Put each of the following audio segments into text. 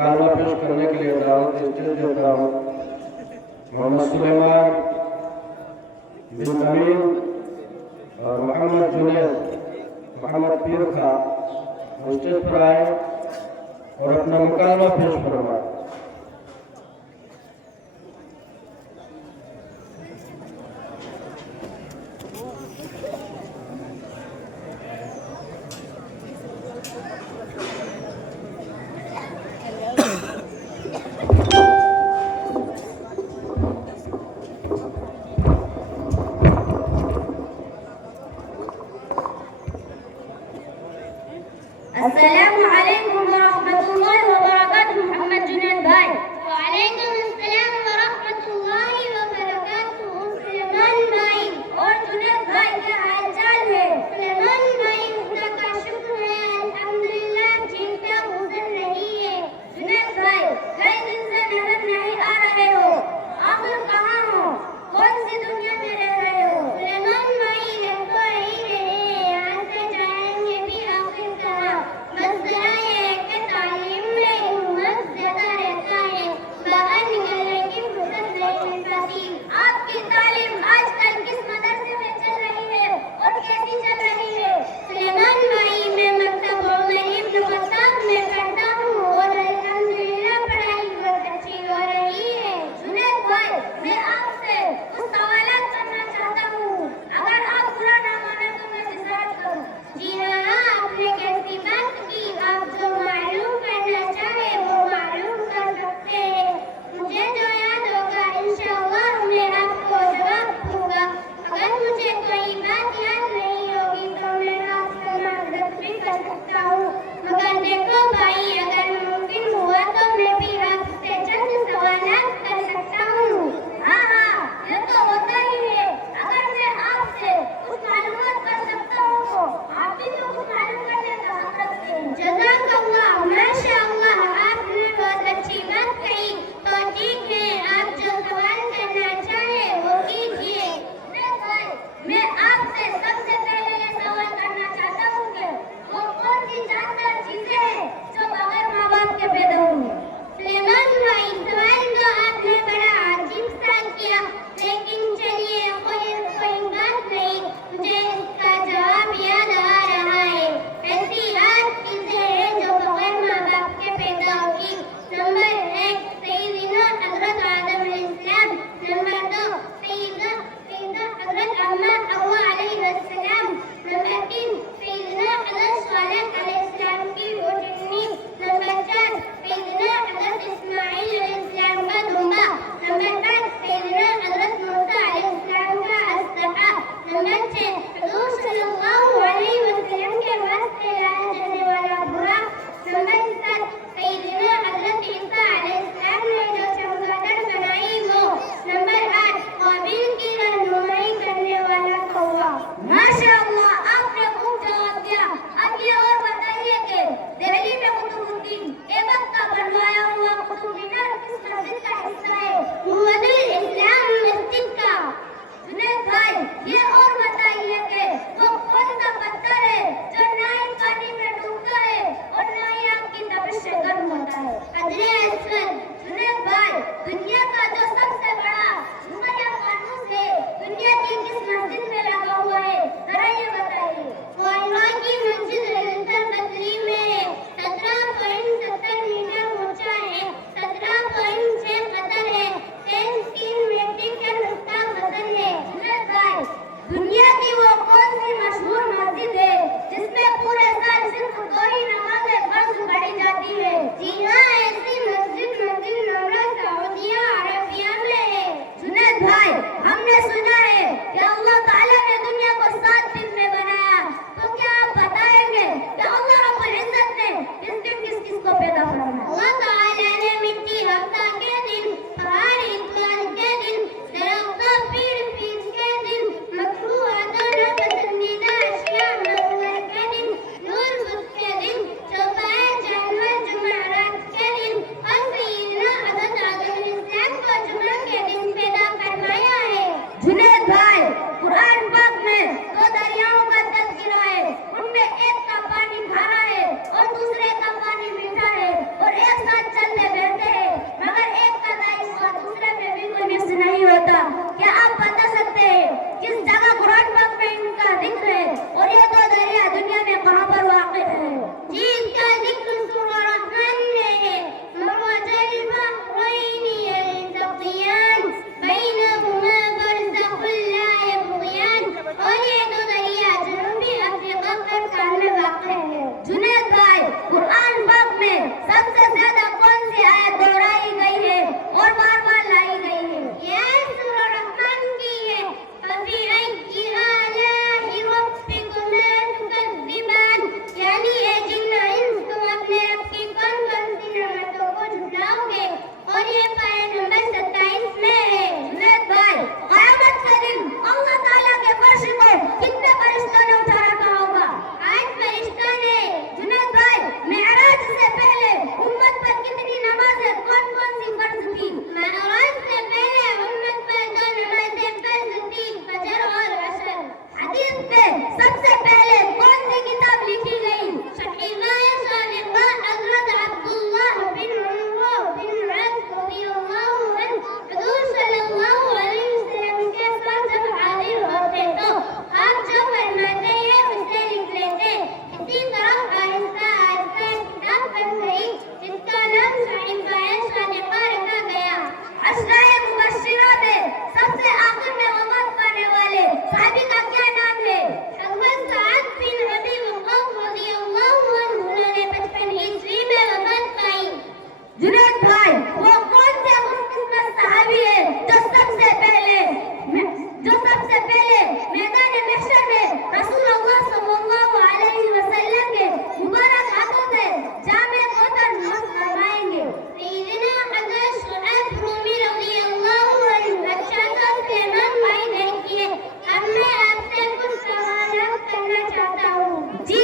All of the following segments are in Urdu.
مکالمہ پیش کرنے کے لیے دعوت اسٹیج دیتا ہوں محمد سلیمان بن امین اور محمد جنید محمد پیر خان اسٹیج پر آئے اور اپنا مکالمہ پیش فرمائے۔ السلام علیکم ورحمۃ اللہ وبرکاتہ۔ محمد جنید بھائی۔ وعلیکم السلام ورحمۃ اللہ وبرکاتہ۔ سلیمان بھائی اور جنید بھائی کیا حال چال ہے؟ سلیمان بھائی خدا کا شکر ہے الحمدللہ ٹھیک ٹھاک گزر رہی ہے۔ جنید بھائی کئی دن سے نظر نہیں آ رہے ہو، آخر کہاں ہو؟ کون سی دنیا میں رہ رہے ہو؟ سلیمان بھائی رہ تو رہی رہے، یہاں سے جائیں گے بھی آخر کہاں؟ بس ذرا یہ ہے کہ تعلیم میں ہمت زیادہ رہتا ہے، باہر نکلنے کی فرصت نہیں مل پاتی۔ آپ کی تعلیم آج کل کس مدرسے میں چل رہی ہے اور کیسی چل رہی ہے؟ سلیمان بھائی میں مکتبوں میں ابن خطاب میں پڑھتا ہوں اور الحمدللہ پڑھائی بہت اچھی ہو رہی ہے۔ جنید بھائی میں آپ سے کچھ سوالات کرنا چاہتا ہوں، اگر آپ برا نہ مانے تو میں وضاحت کروں۔ جی ہاں، آپ نے کیسی بات کی، آپ جو معلوم کرنا چاہے وہ معلوم کر سکتے ہیں۔ مجھے جو یاد ہوگا انشاءاللہ میں آپ کو جواب دوں گا، اگر مجھے کوئی بات یاد نہیں ہوگی تو میں آپ سے معذرت بھی کر سکتا ہوں، مگر دیکھو بھائی اگر ممکن ہوا تو میں بھی آپ سے چند سوالات کر سکتا ہوں۔ ہاں ہاں یہ تو ہوتا ہی ہے، اگر میں آپ سے کچھ معلومات کر سکتا ہوں تو آپ بھی تو کچھ معلوم کرنے کا حق رکھتے ہیں۔ جزاک اللہ، ماشاء اللہ آپ نے بہت اچھی بات کہی، تو ٹھیک ہے آپ جو سوال کرنا چاہے وہ کیجیے۔ میں آپ سے سب سے پہلے یہ سوال کرنا چاہتا ہوں کہ وہ کون سی جاندار چیزیں ہیں جو بغیر ماں باپ کے پیدا ہوئی؟ سلیمان بھائی سوال تو آپ نے بڑا عجیب سوال کیا، لیکن چلیے کوئی بات نہیں، مجھے اس کا جواب یاد آ رہا ہے۔ ایسی 8 چیزیں ہیں جو بغیر ماں باپ کے پیدا ہوئی۔ نمبر 1 سیدنا حضرت آدم علیہ السلام، نمبر 2 سیدنا حضرت حوا علیہ السلام، نمبر 3 سیدنا حضرت صالح علیہ السلام کی روٹنی، نمبر 4 سیدنا حضرت اسماعیل علیہ السلام کا دمبا، نمبر 5 سیدنا حضرت موسیٰ علیہ السلام کا اسلحہ، نمبر 6 حضور صلی اللہ علیہ وسلم کے واسطے لایا جانے والا براق، نمبر 7 سیدنا حضرت عیسیٰ علیہ السلام نے جو چمگادڑ بنائی وہ، نمبر 8 قابیل کی رہنمائی کرنے والا کوا۔ ماشاء اللہ آپ نے خوب جواب دیا۔ اب یہ اور بتائیے کہ دہلی میں قطب الدین ایبک کا بنوایا ہوا قطب مینار کس مسجد کا حصہ ہے؟ محمد الاسلام مسجد کا۔ جنید بھائی یہ اور بتائیے کہ وہ کون سا پتھر ہے جو نہ ہی پانی میں ڈوبتا ہے اور نہ ہی آگ کی تپش سے گرم ہوتا ہے؟ حجر اسود۔ جنید بھائی دنیا کا جو سب سے بڑا جھومر یا فانوس ہے دنیا کی کس مسجد میں لگا ہوا ہے؟ ذرا یہ بتائیے۔ وائوا کی مسجد للتر بدری میں ہے، 17.70 میٹر اونچا ہے، 17.6 قطر ہے، 3 میٹرک ٹن اس کا وزن ہے۔ جنید بھائی دنیا کی وہ کون سی مشہور مسجد ہے جس میں پورے سال صرف 2 ہی نمازیں فرض پڑھی جاتی ہے؟ جی ہاں ایسی زیادہ کون سی آیت دہرائی گئی ہے اور بار بار لائی گئی ہے؟ یہ سورہ رحمان کی ہے۔ فَبِأَيِّ آلَاءِ رَبِّكُمَا تُكَذِّبَانِ، یعنی اے جن و انس تم اپنے رب کی کون کون سی نعمتوں کو جھٹلاؤ گے؟ اور یہ پارہ نمبر 27 میں ہے۔ جنید بھائی، قیامت کے دن اللہ تعالیٰ کے فرش کو کتنے فرشتوں نے اٹھا رکھا ہوگا؟ 8 فرشتوں نے۔ جنید بھائی، معراج سے پہلے امت پر کتنی نمازیں کون کون سی فرض تھی؟ معراج سے پہلے امت پر 2 نمازیں فرض تھی، فجر اور عصر۔ حدیث پہ سب سے پہلے کون سی کتاب لکھی گئی؟ صحیفہ صالحہ حضرت عبداللہ بن عمرو بن عاص رضی اللہ عنہ۔ حضور صلی اللہ علیہ وسلم کے ساتھ جب حاضر ہوتے تو آپ جو فرماتے ہیں اسے لکھ لیتے۔ اسی طرح آہستہ آہستہ کتاب بن گئی جس کا نام صحیفہ صالحہ رکھا گیا۔ عشرہ مبشرہ میں سب سے آخر میں وفات پانے والے صحابی کا کیا نام ہے؟ حضرت سعد بن ابی وقاص رضی اللہ عنہ، انہوں نے 55 عیسوی میں وفات پائی۔ جنید بھائی، وہ کون سے خوش قسمت صحابی ہے جو سب سے پہلے میدان محشر میں رسول اللہ صلی اللہ علیہ وسلم کے مبارک ہاتھوں سے جامع کوثر نوش فرمائیں گے؟ سیدنا حضرت شعیب رومی رضی اللہ عنہ۔ اچھا تو سلیمان بھائی دیکھیے، اب میں آپ سے کچھ سوالات کرنا چاہتا ہوں۔ جی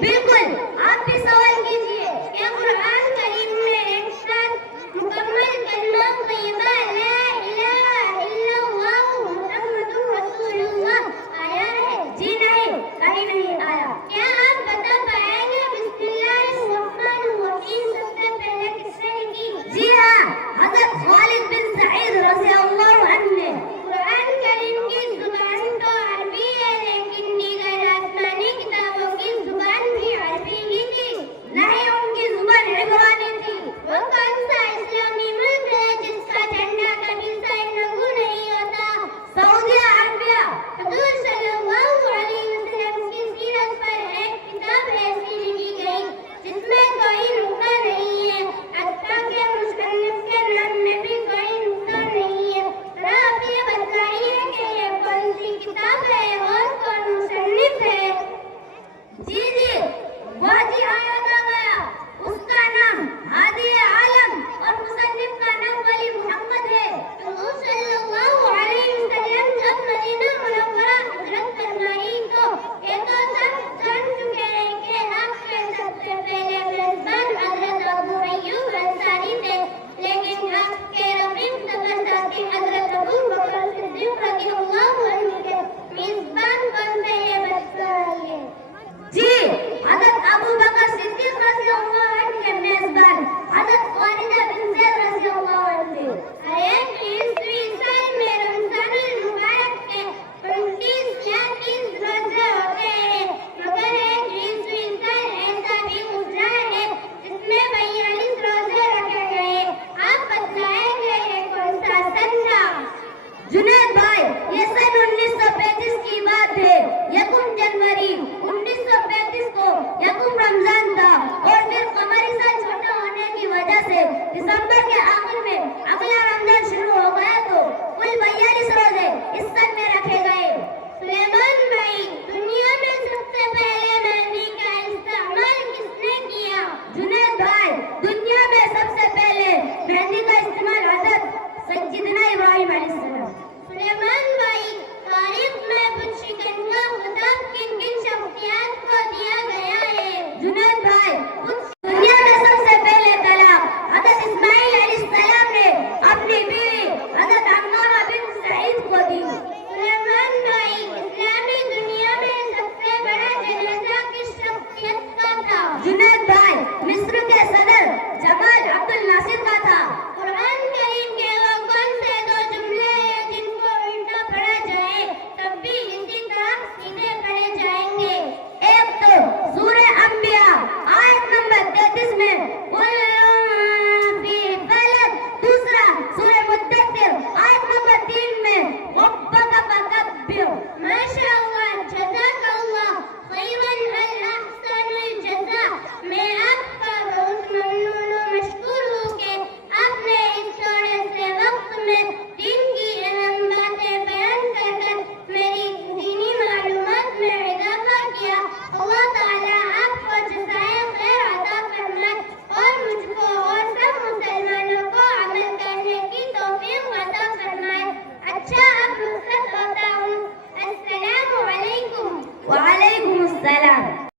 بالکل، آپ بھی سوال کیجیے کہ قرآن کریم میں ایک ساتھ مکمل کلمہ طیبہ لا الہ الا اللہ محمد رسول اللہ آیا ہے؟ جی نہیں، کہیں نہیں آیا۔ کیا آپ بتا پائیں گے بسم اللہ الرحمن الرحیم سب سے پہلے کس نے کی؟ جی ہاں، حضرت خالد بن سعید رضی اللہ عنہ نے۔ قرآن کریم کی زبان تو عربی ہے لیکن دیگر آسمانی کتابوں کی زبان بھی عربی ہی تھی، نہیں ان کی زبان عبرانی تھی۔ وہ کون سا اسلامی ملک ہے جس کا جھنڈا کبھی سائن رنگو نہیں ہوتا؟ سعودی عربیہ۔ حضور صلی اللہ علیہ وسلم کی سیرت پر ایک کتاب ایسی لکھی گئی جس میں کوئی نقطہ نہیں ہے، حتیٰ کہ مصنف کے نام میں بھی کوئی نقطہ نہیں ہے۔ ذرا آپ یہ بتائیے کہ یہ کون سی کتاب ہے اور کون مصنف ہے؟ جی بہت ہی آیات آ گیا۔ اس کا نام ہادی عالم اور مصنف کا نام ولی محمد ہے۔ حضور صلی اللہ علیہ وسلم جب مدینہ منورہ ہجرت فرمائی تو یہ تو سب جان چکے ہیں کہ آپ کے سب سے پہلے میزبان حضرت ابو ایوب انصاری تھے، لیکن آپ کے رفیق سفر ساتھی حضرت ابو بکر صدیق رضی اللہ عنہ کے میزبان کون تھے یہ بتائیے؟ جی، حضرت ابو بکر صدیق رضی اللہ عنہ کے میزبان حضرت خالد بن زید رضی اللہ عنہ تھے۔ ہر ایک عیسوی سال میں رمضان المبارک کے 29 یا 30 روزے ہوتے ہیں، مگر ایک عیسوی سال ایسا بھی گزرا ہے جس میں 42 روزے رکھے گئے۔ آپ بتلائیں گے یہ کون سا سن تھا؟ جنید بھائی، یہ سن 1935 کی بات ہے۔ 1 جنوری 1935 کو یکم رمضان تھا اور پھر قمری سال چھوٹا ہونے کی وجہ سے دسمبر کے آخر میں اگلا رمضان شروع ہو گیا تو کل 42 روزے اس سن میں رکھے گئے۔ سلیمان بھائی، دنیا میں سب سے پہلے مہندی کا استعمال کس نے کیا؟ جنید بھائی، دنیا میں سب سے پہلے مہندی کا استعمال حضرت سیدنا ابراہیم علیہ السلام۔ سلیمان بھائی، تاریخ میں کچھ شکنجہ خطاب کن کن شخصیات کو دیا گیا ہے؟ جنید بھائی، دنیا میں سب سے پہلے طلاق حضرت اسماعیل علیہ السلام نے اپنی بیوی حضرت عمارہ بن سعید کو دی۔ سلیمان بھائی، اسلامی دنیا میں سب سے بڑا جنازہ کس شخصیت کا تھا؟ جنید بھائی، مصر کے صدر جمال عبد الناصر کا تھا۔